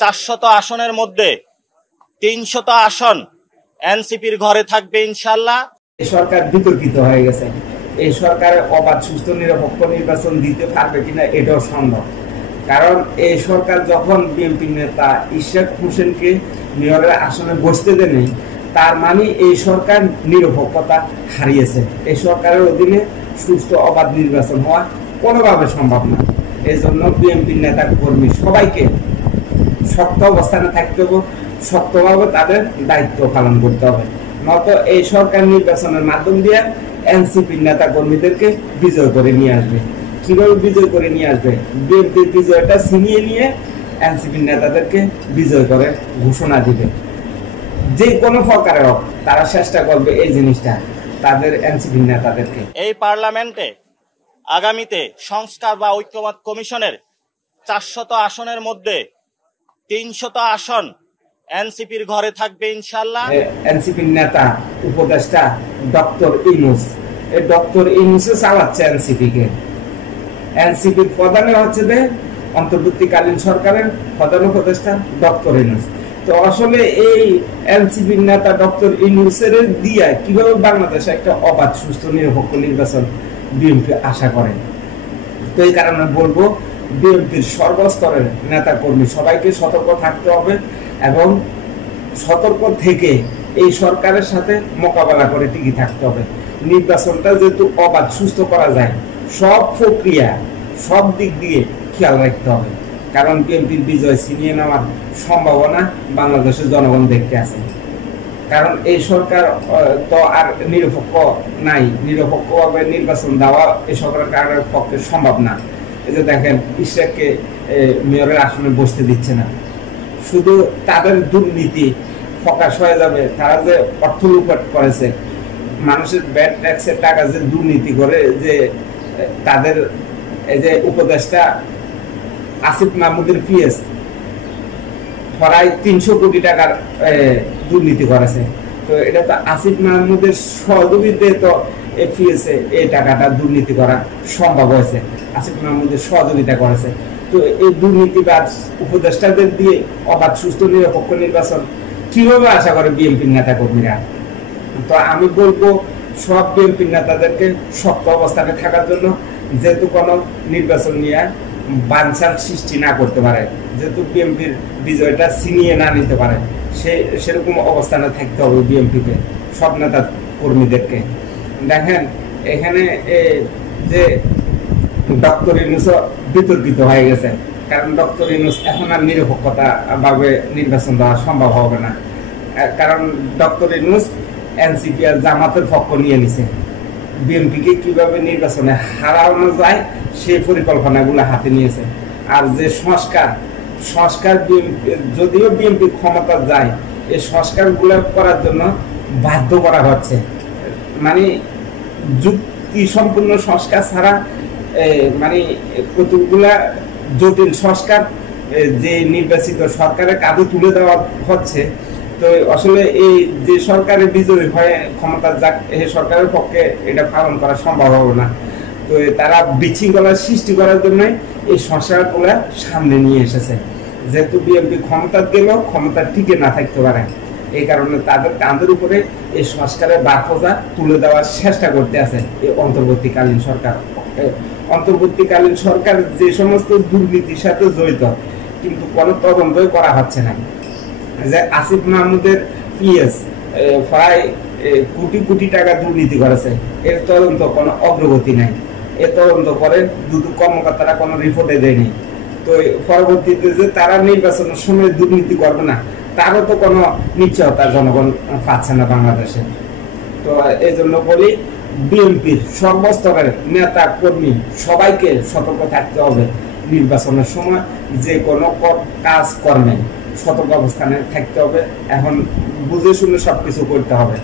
400 আসনের মধ্যে 300 আসন এনসিপির ঘরে থাকবে ইনশাআল্লাহ। এই সরকার বিতর্কিত হয়ে গেছে। এই সরকার অবাধ সুষ্ঠ নিরপেক্ষ নির্বাচন দিতে পারবে কিনা এটাও সন্দেহ। কারণ এই সরকার যখন বিএনপি নেতা ইশরাক হোসেনকে মেয়রের আসনে বসতে দেয়নি, তার মানে এই সরকার নিরপেক্ষতা হারিয়েছে। এই সরকারের অধীনে সুষ্ঠু অবাধ নির্বাচন হওয়া কোনোভাবে সম্ভব না। এই জন্য বিএনপি নেতা কর্মী সবাইকে শক্ত অবস্থানে থাকতে হবে, শক্তভাবে তাদের দায়িত্ব পালন করতে হবে। নয়তো এই সরকার নির্বাচনের মাধ্যম দিয়ে এনসিপি নেতা কর্মীদেরকে বিজয় করে নিয়ে আসবে। কিভাবে বিজয় করে নিয়ে আসবে? বিএনপির বিজয়টা ছিনিয়ে নিয়ে এনসিপি নেতাদেরকে বিজয় করে ঘোষণা দিবে। যে কোনো প্রকারে হোক তারা চেষ্টা করবে এই জিনিসটা তাদের এনসিপি নেতাদেরকে। এই পার্লামেন্টে আগামীতে সংস্কার বা ঐক্যমত কমিশনের 400 আসনের মধ্যে 300 আসন এনসিপির ঘরে থাকবে ইনশাআল্লাহ। এনসিপির নেতা উপদেষ্টা ডক্টর ইউনূস, এই ডক্টর ইউনূসে চালাচ্ছে এনসিপিকে। এনসিপির প্রধানে হচ্ছে যে অন্তর্বর্তীকালীন সরকারের প্রধান উপদেষ্টা ডক্টর ইউনূস। তো আসলে এই এনসিপির নেতা ডক্টর ইউনূসের দিয়ে কিভাবে বাংলাদেশে একটা অবাধ সুষ্ঠু নিরপেক্ষ নির্বাচন বিএনপি আশা করেন? তো এই কারণে বলবো বিএনপির সর্বস্তরের নেতা কর্মী সবাইকে সতর্ক থাকতে হবে এবং সতর্ক থেকে এই সরকারের সাথে মোকাবেলা করে টিকে থাকতে হবে। নির্বাচনটা যেহেতু অবাধ সুস্থ করা যায়, সব প্রক্রিয়া সব দিক দিয়ে খেয়াল রাখতে হবে। কারণ বিএনপির বিজয় ছিনিয়ে নেওয়ার সম্ভাবনা বাংলাদেশের জনগণ দেখতে আছে। কারণ এই সরকার তো আর নিরপেক্ষ নাই, নিরপেক্ষভাবে নির্বাচন দেওয়া এই সরকারের পক্ষে সম্ভব না। এই যে দেখেন ইশরাককে মেয়রের আসনে বসতে দিচ্ছে না, শুধু তাদের দুর্নীতি প্রকাশ হয়ে যাবে। তারা যে অর্থ লুপাট করেছে, মানুষের ব্যাড ট্যাক্সের টাকা যে দুর্নীতি করে, যে তাদের এই যে উপদেষ্টা আসিফ মাহমুদের পিএস প্রায় 300 কোটি টাকার দুর্নীতি করেছে। তো এটা তো আসিফ মাহমুদের সহযোগিতায় তো পিএসএ এই টাকাটা দুর্নীতি করা সম্ভব হয়েছে, আসিফ মাহমুদের সহযোগিতা করেছে। তো এই দুর্নীতিবাদ উপদেষ্টাদের দিয়ে অবাধ সুস্থ নিরপেক্ষ নির্বাচন কিভাবে আশা করে বিএনপির নেতা কর্মীরা? তো আমি বলবো সব বিএনপির নেতাদেরকে শক্ত অবস্থানে থাকার জন্য, যেহেতু কোনো নির্বাচন নিয়ে বানচাল সৃষ্টি না করতে পারে, যেহেতু বিএনপির বিজয়টা ছিনিয়ে না নিতে পারে, সেরকম অবস্থানে থাকতে হবে বিএনপিতে সব নেতা কর্মীদেরকে। দেখেন এখানে যে ডক্টর ইউনূস বিতর্কিত হয়ে গেছে, কারণ ডক্টর ইউনূস এখন আর নিরপেক্ষতা ভাবে নির্বাচন দেওয়া সম্ভব হবে না। কারণ ডক্টর ইউনূস এনসিপি আর জামাতের পক্ষ নিয়ে নিছে। বিএনপিকে কিভাবে নির্বাচনে হারানো যায় সেই পরিকল্পনাগুলো হাতে নিয়েছে। আর যে সংস্কার যদিও বিএনপি ক্ষমতা যায়, এই সংস্কারগুলো করার জন্য বাধ্য করা হচ্ছে। মানে যুক্তি সম্পূর্ণ সংস্কার ছাড়া মানে কতগুলা জটিল সংস্কার যে নির্বাচিত সরকারের কাঁধে তুলে দেওয়া হচ্ছে। তো আসলে এই যে সরকারের বিজয়ী হয়ে ক্ষমতা যাক, এই সরকারের পক্ষে এটা পালন করা সম্ভব হবে না। তো তারা বিশৃঙ্খলা সৃষ্টি করার জন্য এই সংস্কারগুলা সামনে নিয়ে এসেছে। যেহেতু বিএনপি ক্ষমতা গেলেও ক্ষমতা টিকে না থাকতে পারে, এই কারণে তাদের কাঁধের উপরে এই সংস্কারের বার্তা তুলে দেওয়ার চেষ্টা করতে আছে এই অন্তর্বর্তীকালীন সরকার। অন্তর্বর্তীকালীন সরকার যে সমস্ত দুর্নীতির সাথে জড়িত, কিন্তু কোনো তদন্তই করা হচ্ছে না। যে আসিফ মাহমুদের পিএস প্রায় কোটি কোটি টাকা দুর্নীতি করেছে, এর তদন্ত কোনো অগ্রগতি নাই। এর তদন্ত করে দুটো কর্মকর্তারা কোনো রিপোর্টে দেয়নি। তো পরবর্তীতে যে তারা নির্বাচনের সময় দুর্নীতি করবে না, তারও তো কোনো নিশ্চয়তা জনগণ পাচ্ছে না বাংলাদেশে। তো এই জন্য বলি বিএনপির সর্বস্তরের নেতা কর্মী সবাইকে সতর্ক থাকতে হবে। নির্বাচনের সময় যে কোনো কাজ কর্মে সতর্ক অবস্থানে থাকতে হবে। এখন বুঝে শুনে সবকিছু করতে হবে।